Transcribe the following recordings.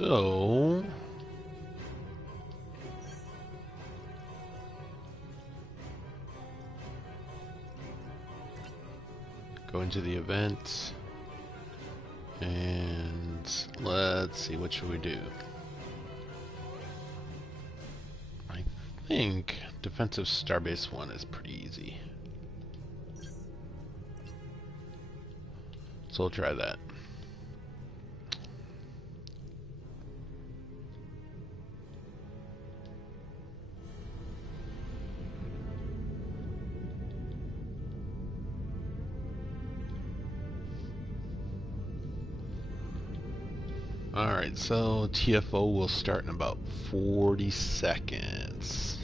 So... go into the event. And let's see, what should we do? I think defensive Starbase 1 is pretty easy. So we'll try that. Alright, so TFO will start in about 40 seconds.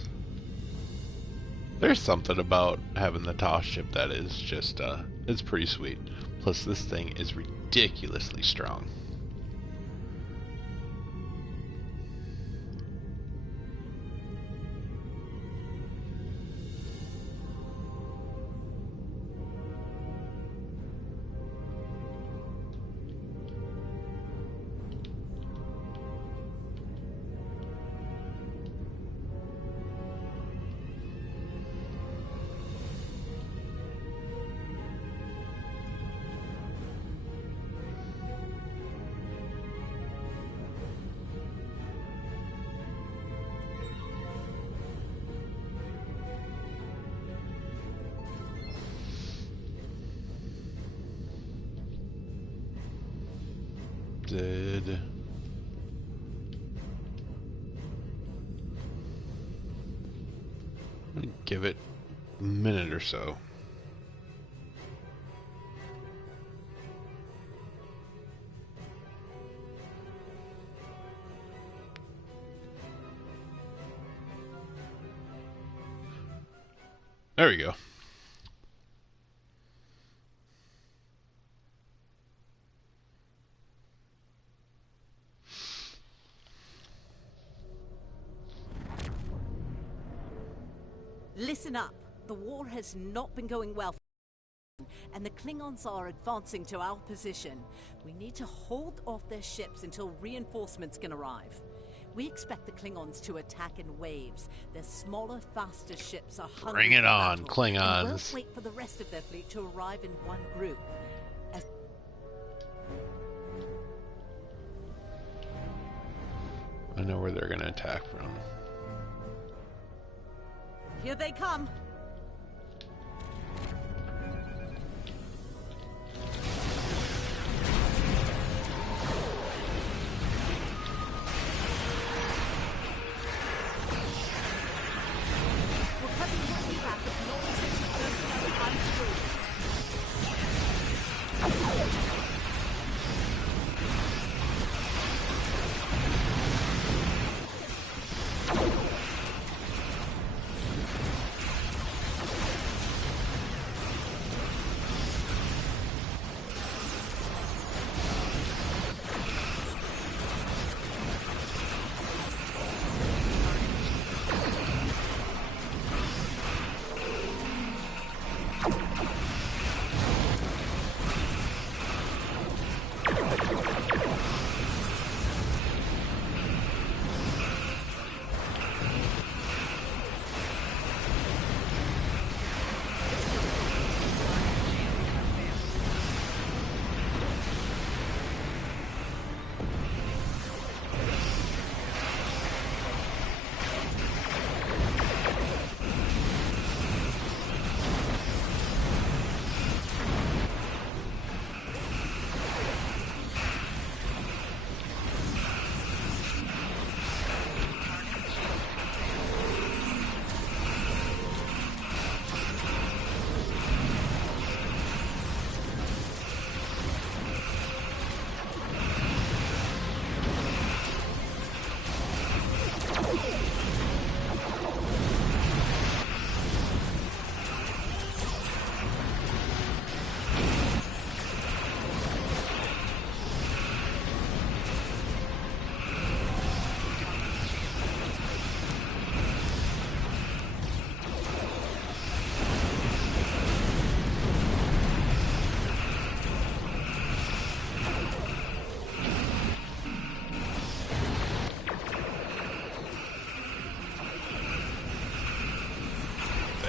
There's something about having the toss ship that is just, it's pretty sweet. Plus this thing is ridiculously strong. Did I'm gonna give it a minute or so. There we go. Listen up. The war has not been going well, and the Klingons are advancing to our position. We need to hold off their ships until reinforcements can arrive. We expect the Klingons to attack in waves. Their smaller, faster ships are hungry. Bring it for on, battle, Klingons. and we'll wait for the rest of their fleet to arrive in one group. I know where they're gonna attack from. Here they come. We're cutting quickly back with non-essential personnel and civilians.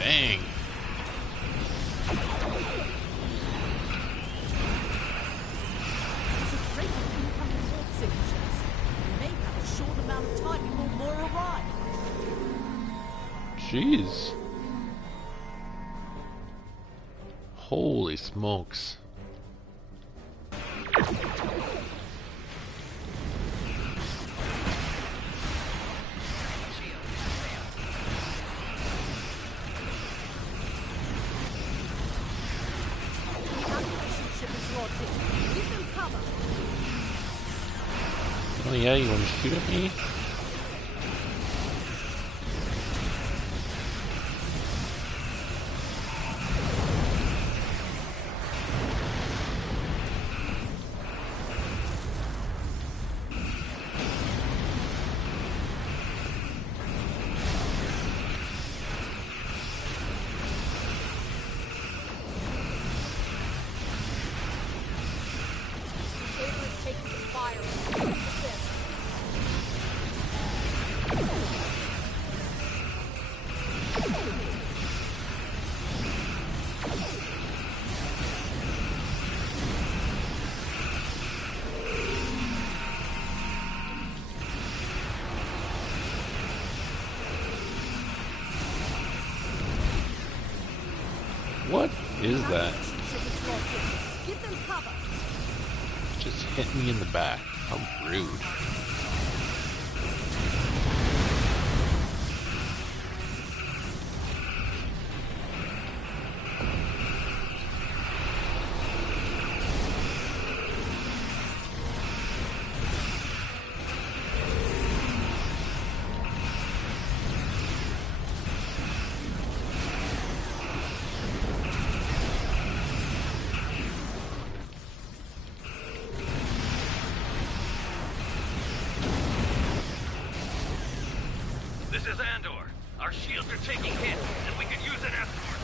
Dang. It's a threat of incoming warp signatures. We may have a short amount of time before more arrive. Jeez. Holy smokes. Oh yeah, you want to shoot at me? What is that? Give them cover. Just hit me in the back. How rude. This is Andor. Our shields are taking hits, and we could use an escort.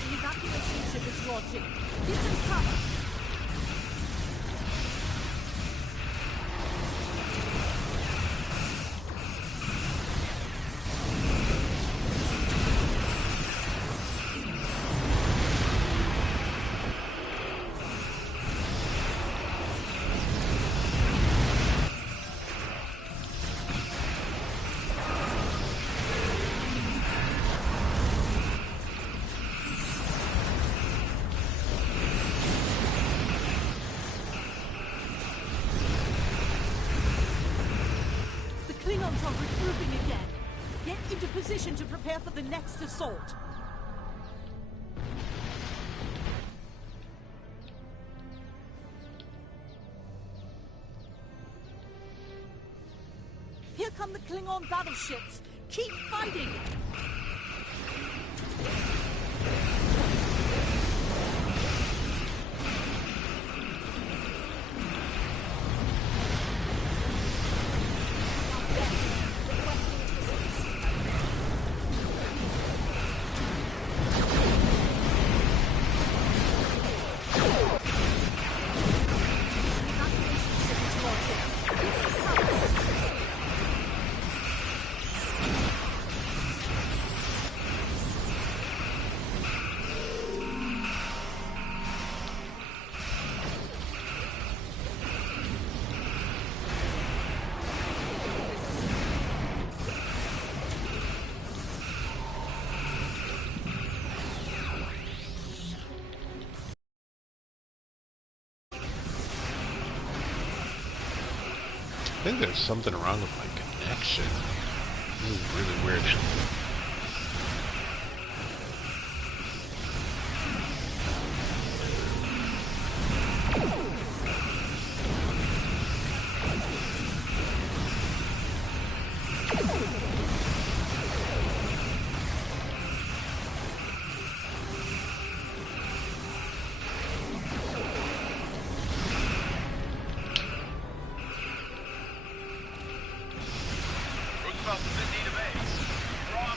The evacuation ship is launching. Give them cover. Klingons are regrouping again. Get into position to prepare for the next assault. Here come the Klingon battleships. Keep fighting! I think there's something wrong with my connection. This is really weird. Roosevelt's in need of aid. Draw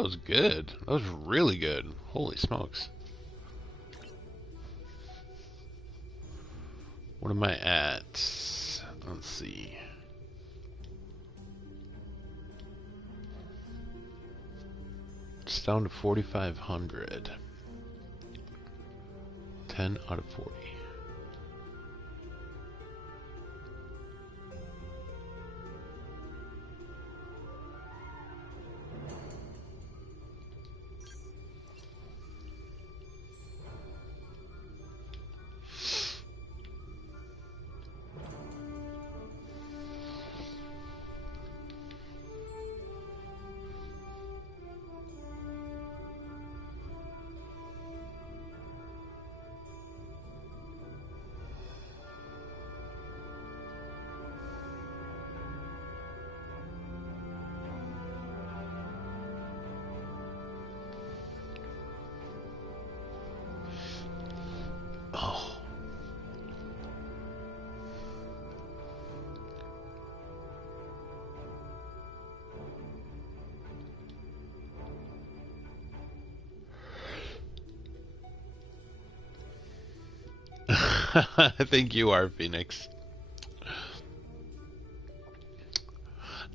That was good. That was really good. Holy smokes. What am I at? Let's see. It's down to 4,500. 10 out of 40. Oh. I think you are, Phoenix.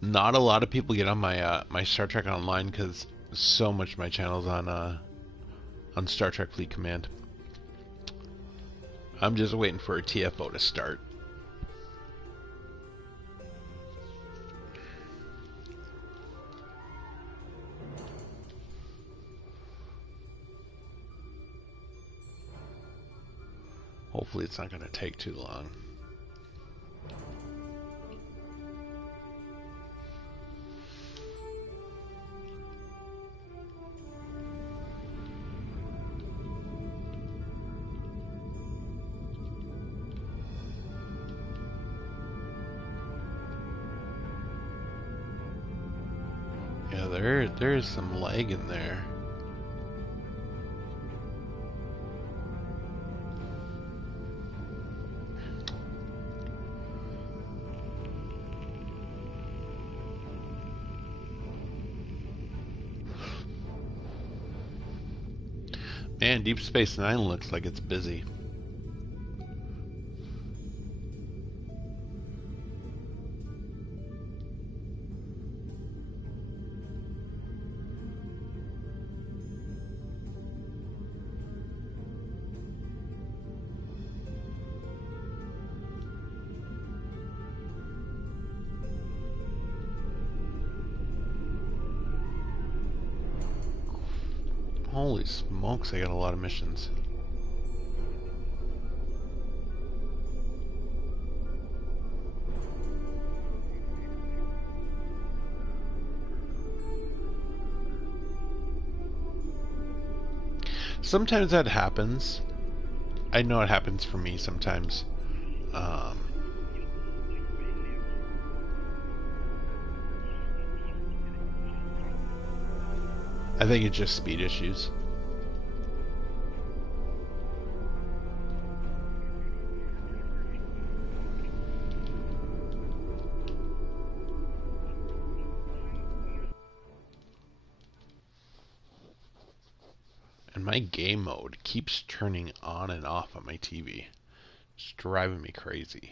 Not a lot of people get on my my Star Trek Online because so much of my channel's on Star Trek Fleet Command. I'm just waiting for a TFO to start. Hopefully it's not going to take too long. Yeah, there is some lag in there. Man, Deep Space Nine looks like it's busy. Holy smokes, I got a lot of missions. Sometimes that happens. I know it happens for me sometimes. I think it's just speed issues. And my game mode keeps turning on and off on my TV. It's driving me crazy.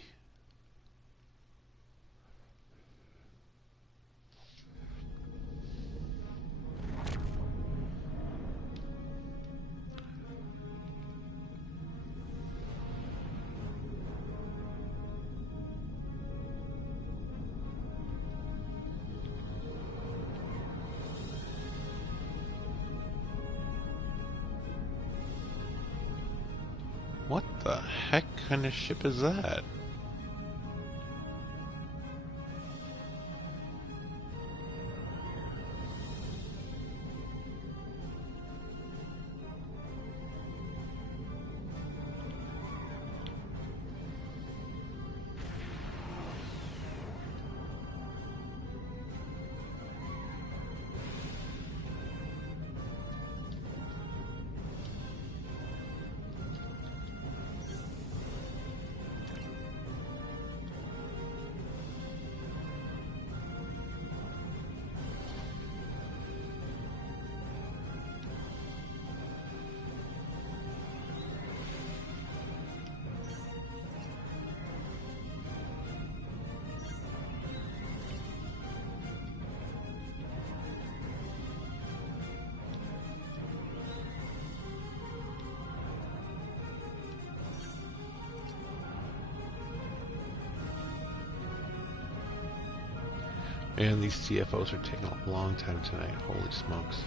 What the heck kind of ship is that? And these CFOs are taking a long time tonight. Holy smokes.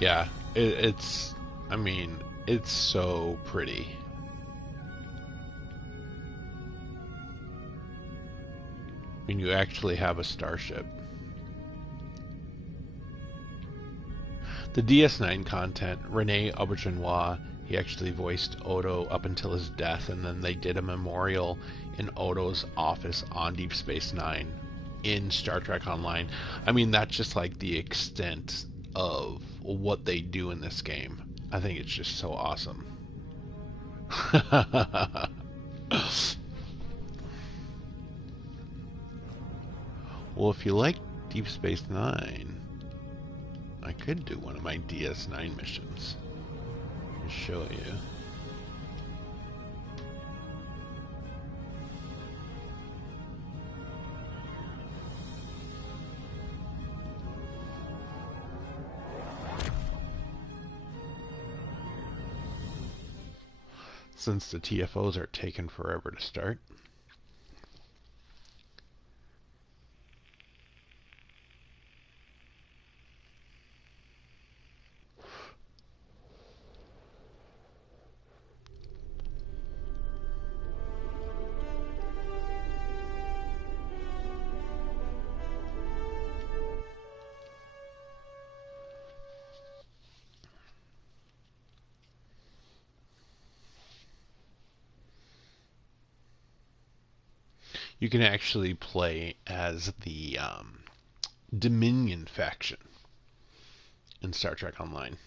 Yeah, it's, I mean, it's so pretty. When you actually have a starship. The DS9 content, Rene Auberjonois, he actually voiced Odo up until his death, and then they did a memorial in Odo's office on Deep Space Nine in Star Trek Online. I mean, that's just like the extent of what they do in this game. I think it's just so awesome. Well, if you like Deep Space Nine, I could do one of my DS9 missions and show you. Since the TFOs are taking forever to start. You can actually play as the Dominion faction in Star Trek Online.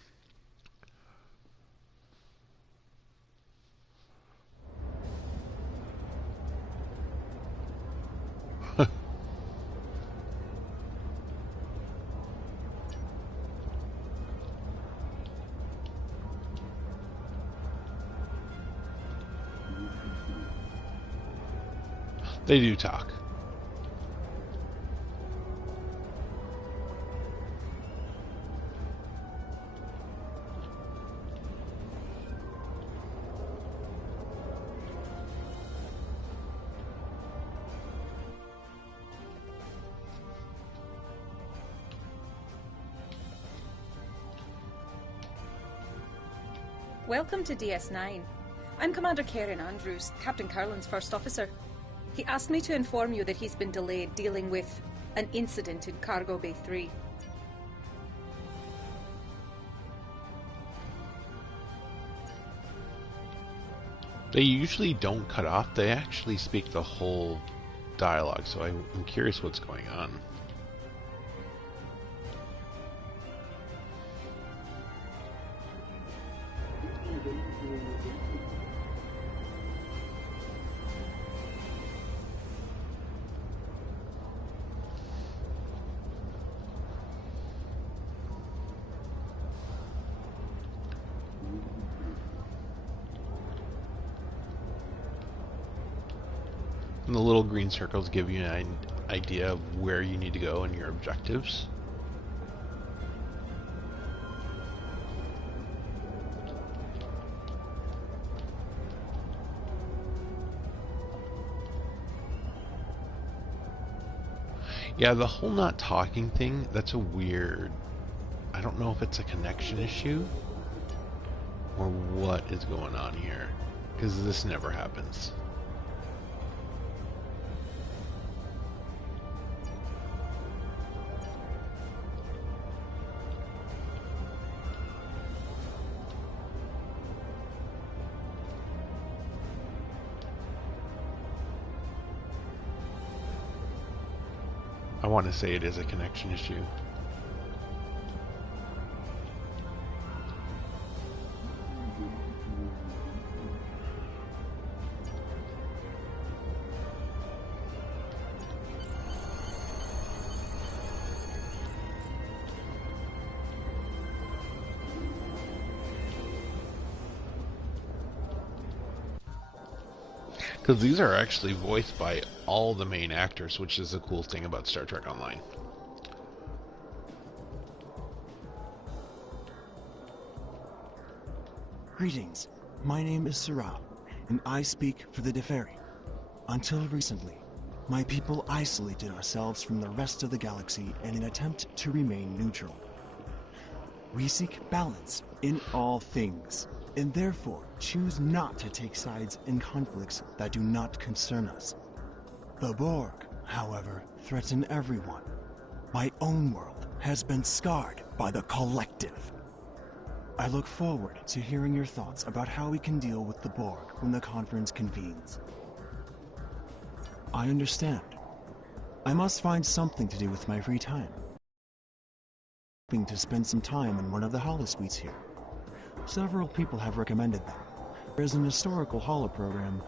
They do talk. Welcome to DS9. I'm Commander Karen Andrews, Captain Carlin's first officer. He asked me to inform you that he's been delayed dealing with an incident in Cargo Bay 3. They usually don't cut off. They actually speak the whole dialogue, so I'm curious what's going on. And the little green circles give you an idea of where you need to go and your objectives. Yeah, the whole not talking thing, that's a weird... I don't know if it's a connection issue or what is going on here, because this never happens. I want to say it is a connection issue. Because these are actually voiced by all the main actors, which is a cool thing about Star Trek Online. Greetings. My name is Sarah, and I speak for the Deferi. Until recently, my people isolated ourselves from the rest of the galaxy in an attempt to remain neutral. We seek balance in all things, and therefore choose not to take sides in conflicts that do not concern us. The Borg, however, threaten everyone. My own world has been scarred by the Collective. I look forward to hearing your thoughts about how we can deal with the Borg when the conference convenes. I understand. I must find something to do with my free time. Hoping to spend some time in one of the holosuites here. Several people have recommended them. There is an historical holo program.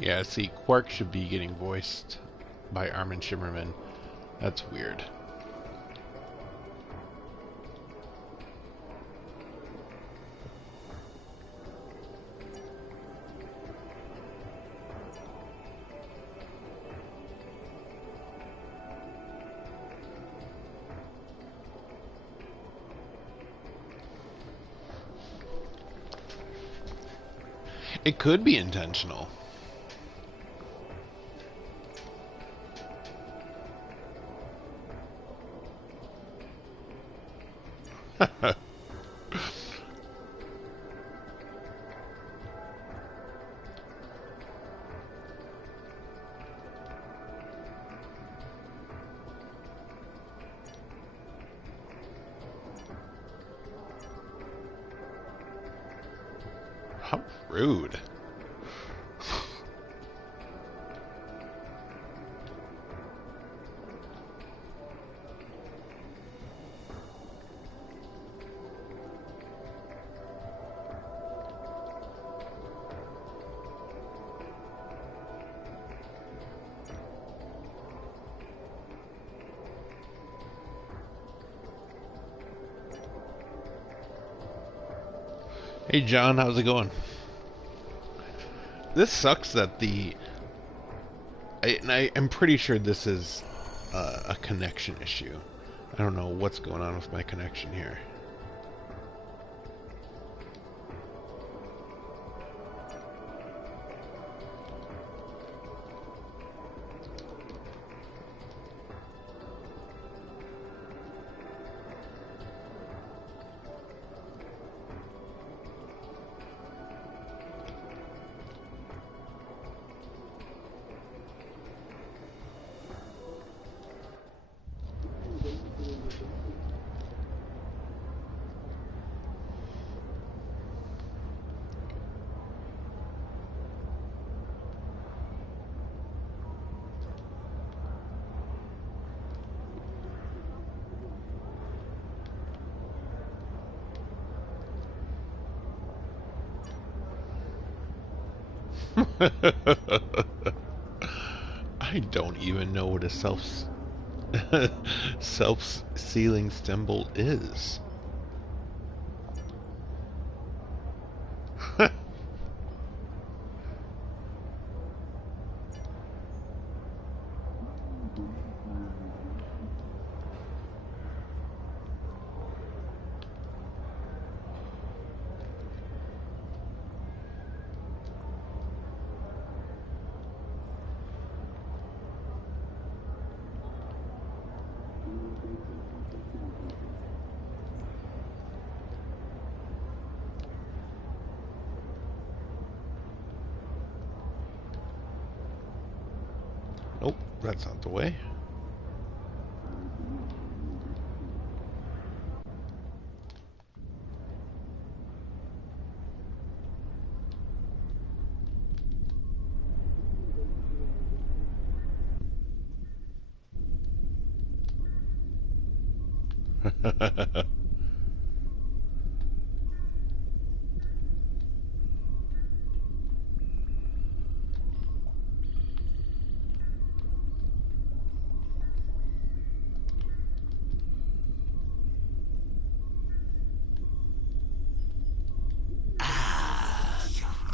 Yeah, see, Quark should be getting voiced by Armin Shimmerman. That's weird. It could be intentional. How rude. Hey John, how's it going? This sucks that I'm pretty sure this is a connection issue. I don't know what's going on with my connection here. I don't even know what a self-sealing symbol is. Nope, that's not the way.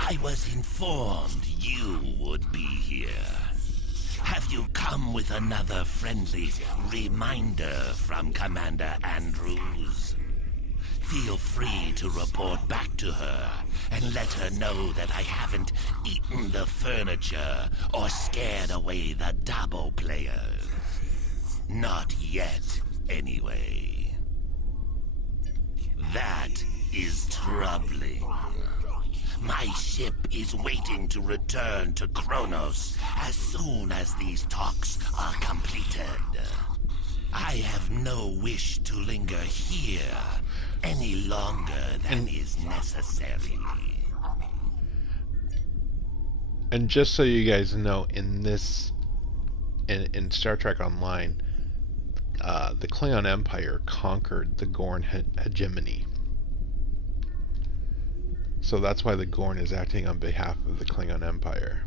I was informed you would be here. Have you come with another friendly reminder from Commander Andrews? Feel free to report back to her and let her know that I haven't eaten the furniture or scared away the Dabo players. Not yet, anyway. That is troubling. My ship is waiting to return to Kronos as soon as these talks are completed. I have no wish to linger here any longer than is necessary. And just so you guys know, in Star Trek Online, the Klingon Empire conquered the Gorn hegemony. So that's why the Gorn is acting on behalf of the Klingon Empire.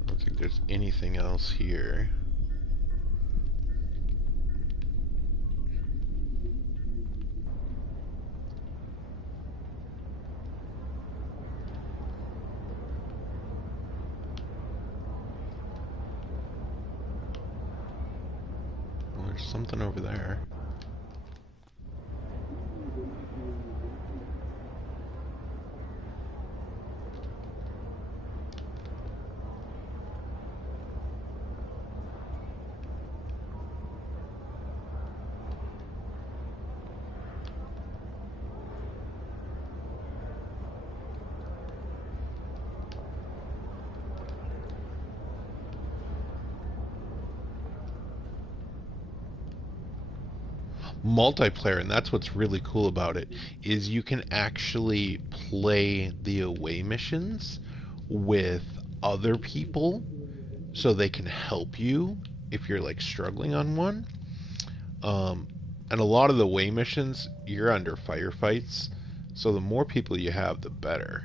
I don't think there's anything else here. There's something over there. Multiplayer, and that's what's really cool about it, is you can actually play the away missions with other people so they can help you if you're like struggling on one. And a lot of the away missions, you're under firefights, so the more people you have, the better.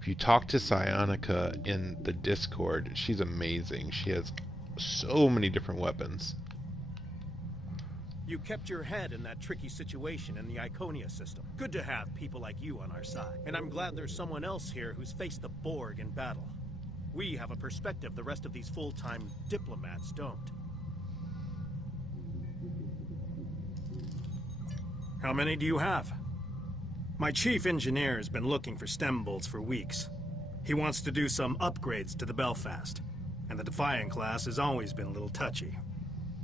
If you talk to Psionica in the Discord, she's amazing. She has so many different weapons. You kept your head in that tricky situation in the Iconia system. Good to have people like you on our side. And I'm glad there's someone else here who's faced the Borg in battle. We have a perspective the rest of these full-time diplomats don't. How many do you have? My chief engineer has been looking for stem bolts for weeks. He wants to do some upgrades to the Belfast. And the Defiant class has always been a little touchy.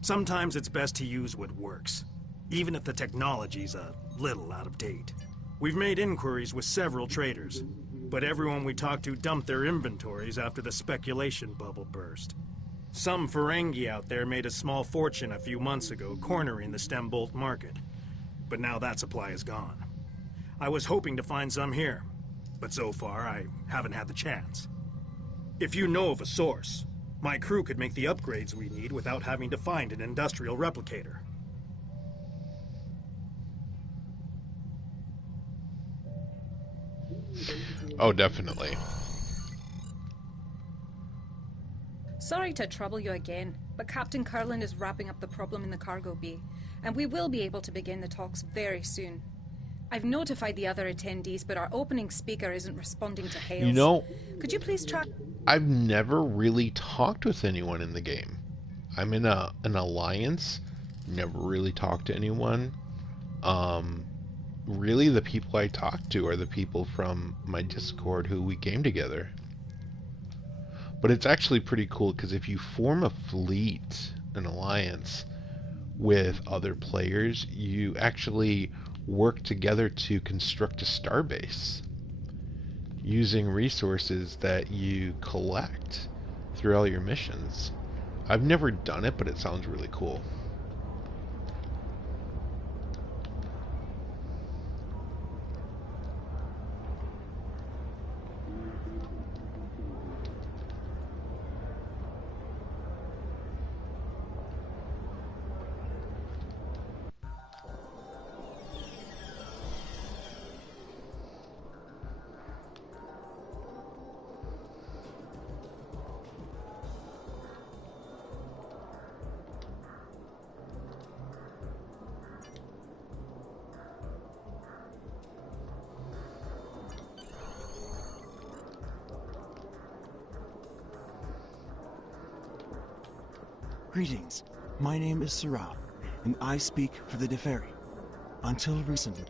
Sometimes it's best to use what works, even if the technology's a little out of date. We've made inquiries with several traders, but everyone we talked to dumped their inventories after the speculation bubble burst. Some Ferengi out there made a small fortune a few months ago cornering the stem bolt market, but now that supply is gone. I was hoping to find some here, but so far I haven't had the chance. If you know of a source, my crew could make the upgrades we need without having to find an industrial replicator. Oh, definitely. Sorry to trouble you again, but Captain Carlin is wrapping up the problem in the cargo bay, and we will be able to begin the talks very soon. I've notified the other attendees, but our opening speaker isn't responding to hails. You know, could you please track... I've never really talked with anyone in the game. I'm in an alliance, never really talked to anyone. really the people I talk to are the people from my Discord who we game together. But it's actually pretty cool because if you form a fleet, an alliance with other players, you actually work together to construct a starbase using resources that you collect through all your missions. I've never done it, but it sounds really cool. Greetings. My name is Sarah, and I speak for the Deferi. Until recently.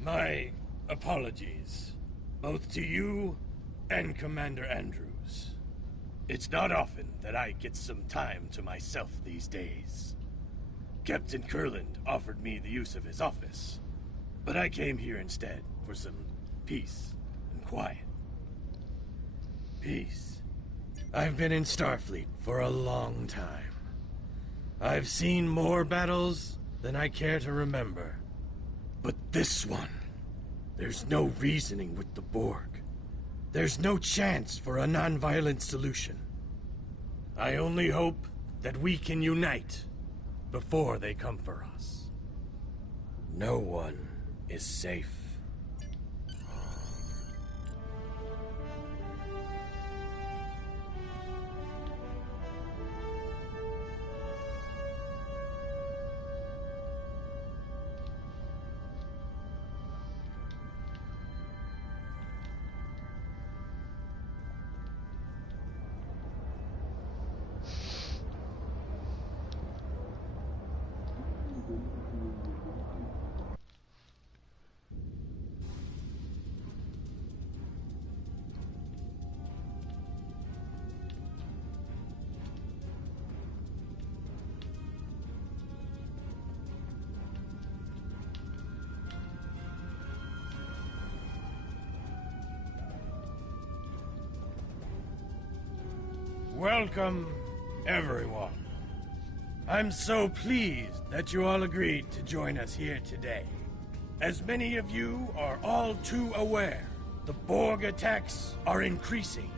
My apologies, both to you and Commander Andrews. It's not often that I get some time to myself these days. Captain Kurland offered me the use of his office, but I came here instead for some peace and quiet. Peace. I've been in Starfleet for a long time. I've seen more battles than I care to remember. But this one, there's no reasoning with the Borg. There's no chance for a non-violent solution. I only hope that we can unite before they come for us. No one is safe. Welcome, everyone. I'm so pleased that you all agreed to join us here today. As many of you are all too aware, the Borg attacks are increasing.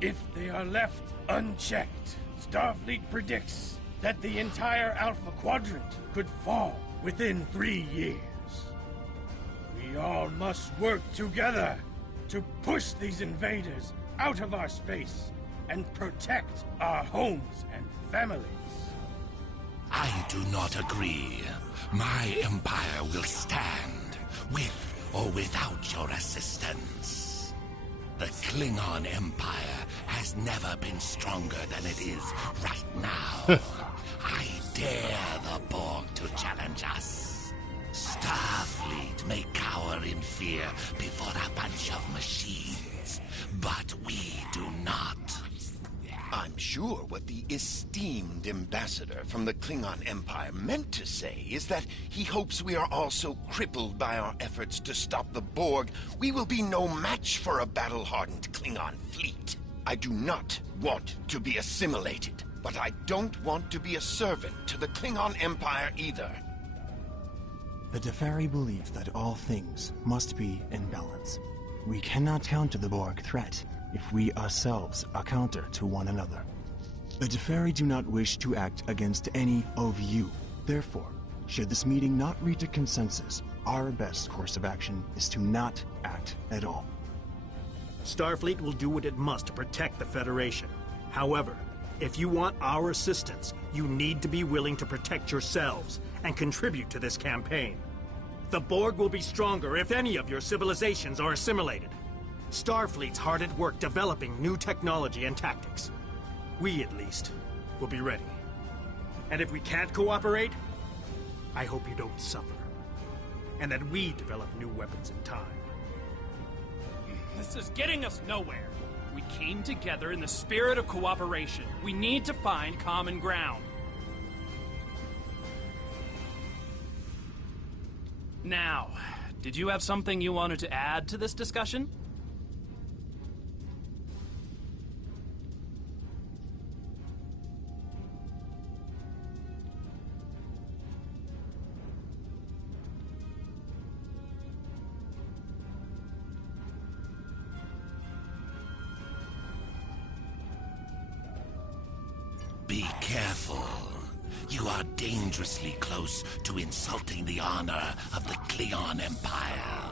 If they are left unchecked, Starfleet predicts that the entire Alpha Quadrant could fall within 3 years. We all must work together to push these invaders out of our space and protect our homes and families. I do not agree. My empire will stand, with or without your assistance. The Klingon Empire has never been stronger than it is right now. I dare the Borg to challenge us. Starfleet may cower in fear before a bunch of machines, but we do not. I'm sure what the esteemed ambassador from the Klingon Empire meant to say is that he hopes we are all so crippled by our efforts to stop the Borg, we will be no match for a battle-hardened Klingon fleet. I do not want to be assimilated, but I don't want to be a servant to the Klingon Empire either. The Deferi believe that all things must be in balance. We cannot counter the Borg threat if we ourselves are counter to one another. The Deferi do not wish to act against any of you. Therefore, should this meeting not reach a consensus, our best course of action is to not act at all. Starfleet will do what it must to protect the Federation. However, if you want our assistance, you need to be willing to protect yourselves and contribute to this campaign. The Borg will be stronger if any of your civilizations are assimilated. Starfleet's hard at work developing new technology and tactics. We, at least, will be ready. And if we can't cooperate, I hope you don't suffer. And that we develop new weapons in time. This is getting us nowhere. We came together in the spirit of cooperation. We need to find common ground. Now, did you have something you wanted to add to this discussion? Be careful. You are dangerously close to insulting the honor of the Klingon Empire.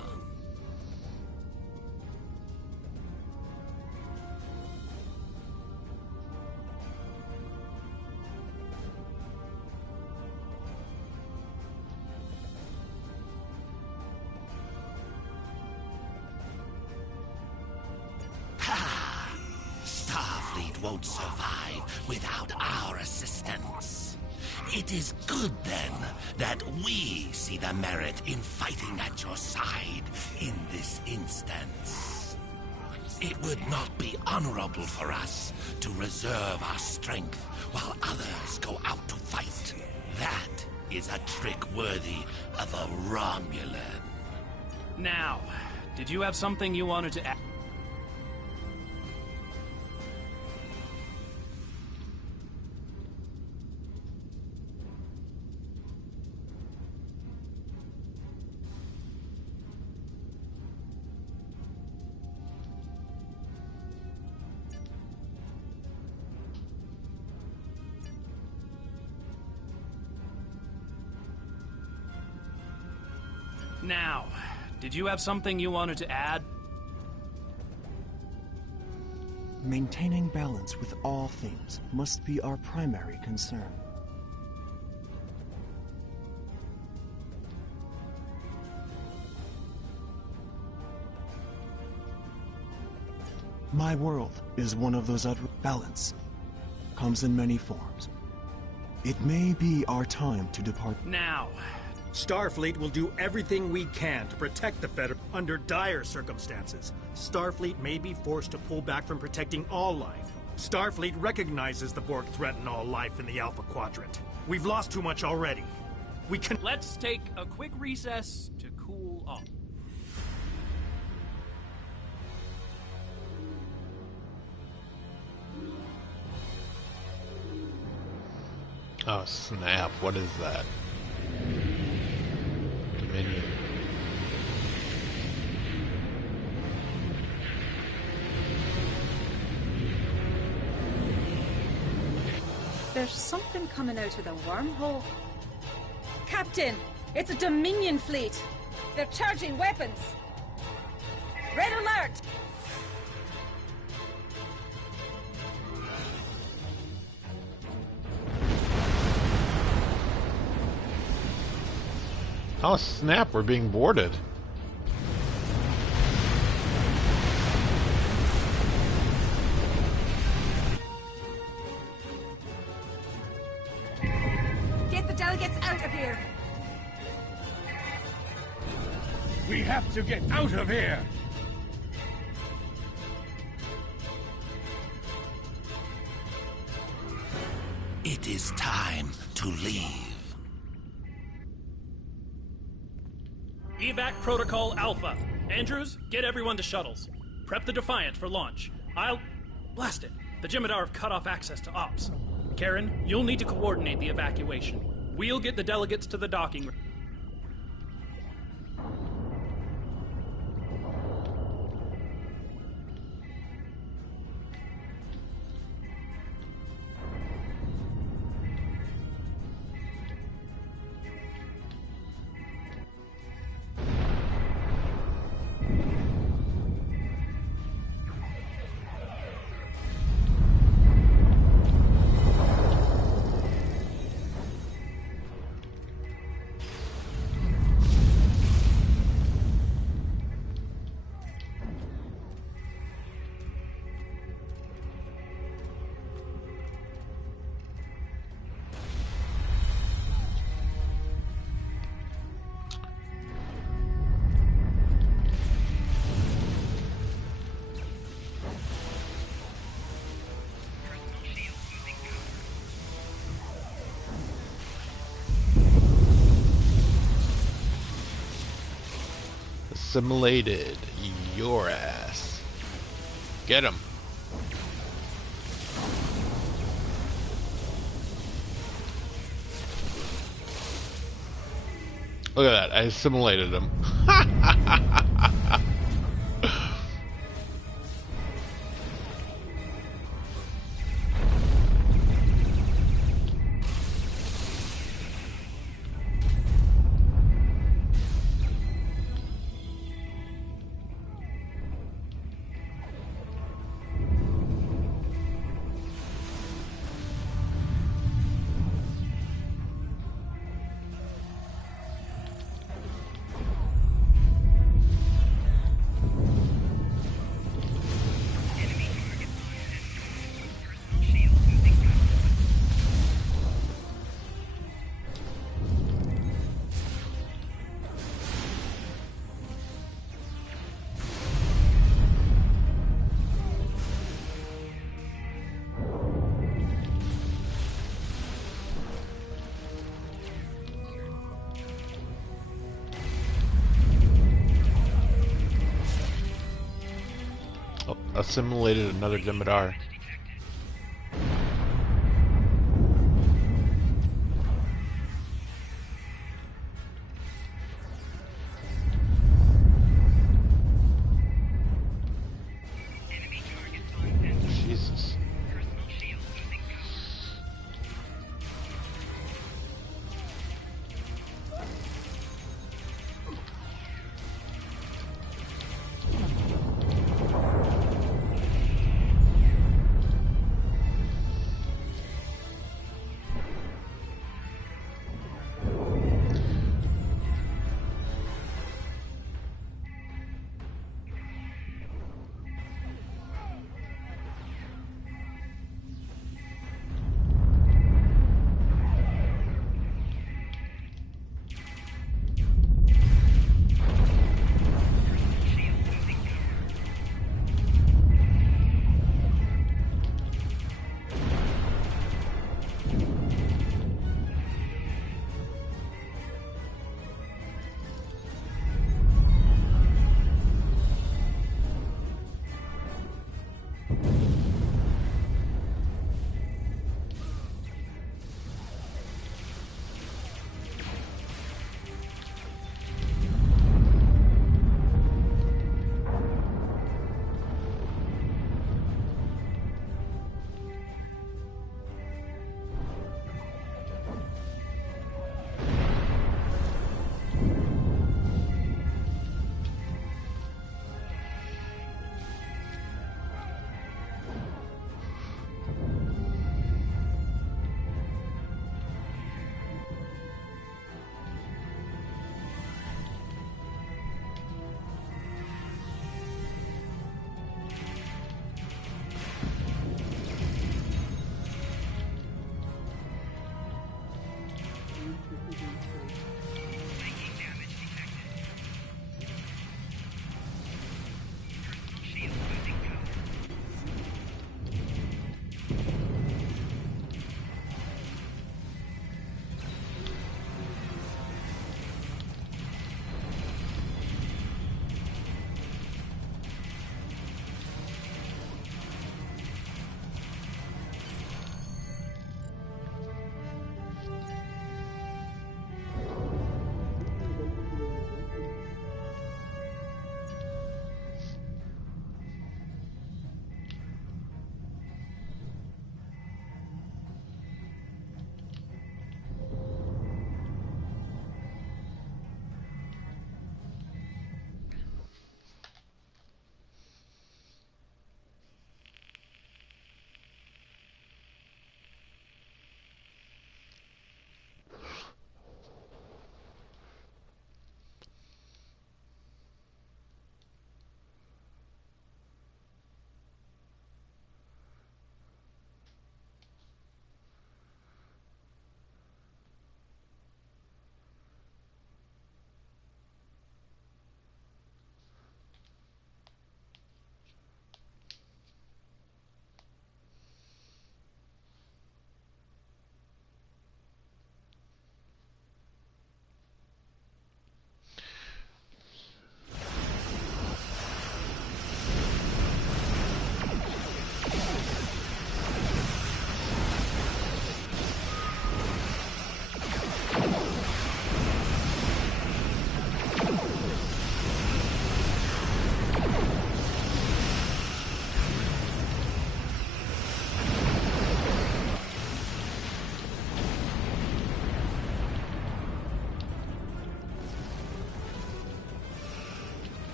Starfleet won't survive without our assistance. It is good, then, that we see the merit in fighting at your side in this instance. It would not be honorable for us to reserve our strength while others go out to fight. That is a trick worthy of a Romulan. Now, did you have something you wanted to add? Now, did you have something you wanted to add? Maintaining balance with all things must be our primary concern. My world is one of those other balance. Comes in many forms. It may be our time to depart. Now, Starfleet will do everything we can to protect the Federation under dire circumstances. Starfleet may be forced to pull back from protecting all life. Starfleet recognizes the Borg threaten all life in the Alpha Quadrant. We've lost too much already. We can— let's take a quick recess to cool off. Oh snap, what is that? Dominion. There's something coming out of the wormhole. Captain, it's a Dominion fleet. They're charging weapons. Red alert! Oh snap, we're being boarded. Get the delegates out of here! We have to get out of here! It is time to leave. Evac Protocol Alpha. Andrews, get everyone to shuttles. Prep the Defiant for launch. Blast it. The Jem'Hadar have cut off access to ops. Karen, you'll need to coordinate the evacuation. We'll get the delegates to the docking room. assimilated your ass. Get him. Look at that, I assimilated him. Oh, assimilated another Jemadar. Jesus.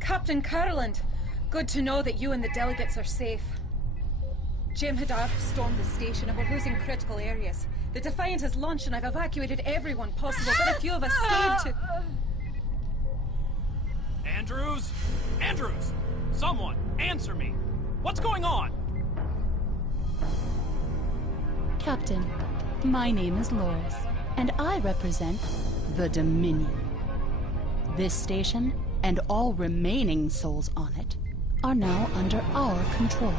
Captain Curland, good to know that you and the delegates are safe. Jem'Hadar stormed the station and we're losing critical areas. The Defiant has launched and I've evacuated everyone possible, but a few of us stayed to... Andrews? Andrews! Someone, answer me! What's going on? Captain, my name is Loris, and I represent the Dominion. This station, and all remaining souls on it, are now under our control.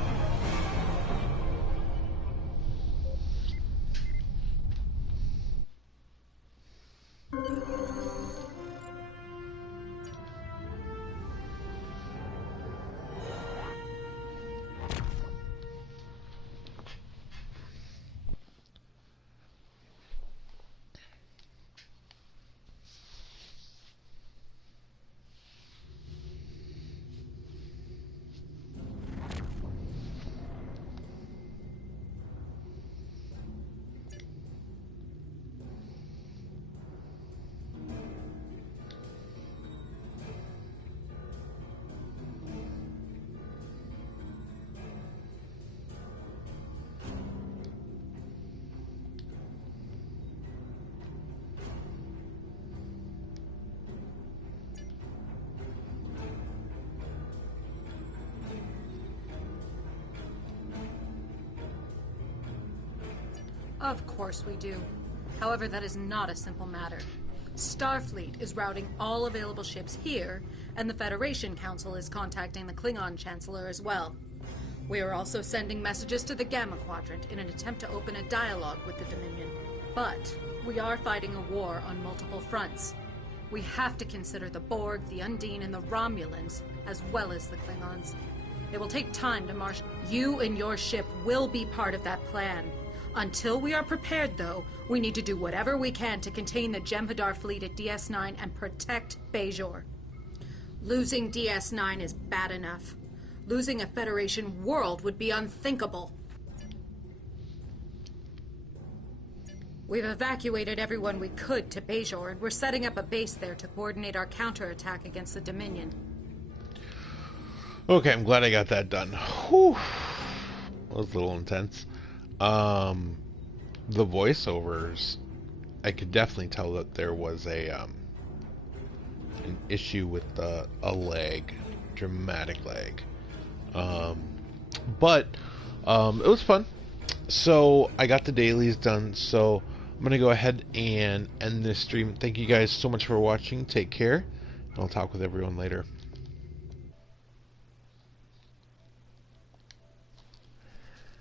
Of course we do. However, that is not a simple matter. Starfleet is routing all available ships here, and the Federation Council is contacting the Klingon Chancellor as well. We are also sending messages to the Gamma Quadrant in an attempt to open a dialogue with the Dominion. But we are fighting a war on multiple fronts. We have to consider the Borg, the Undine, and the Romulans, as well as the Klingons. It will take time to marshal. You and your ship will be part of that plan. Until we are prepared, though, we need to do whatever we can to contain the Jem'Hadar fleet at DS9 and protect Bajor. Losing DS9 is bad enough. Losing a Federation world would be unthinkable. We've evacuated everyone we could to Bajor, and we're setting up a base there to coordinate our counterattack against the Dominion. Okay, I'm glad I got that done. Whew. That was a little intense. The voiceovers, I could definitely tell that there was an issue with a lag, dramatic lag. But it was fun. So I got the dailies done. So I'm gonna go ahead and end this stream. Thank you guys so much for watching. Take care, and I'll talk with everyone later.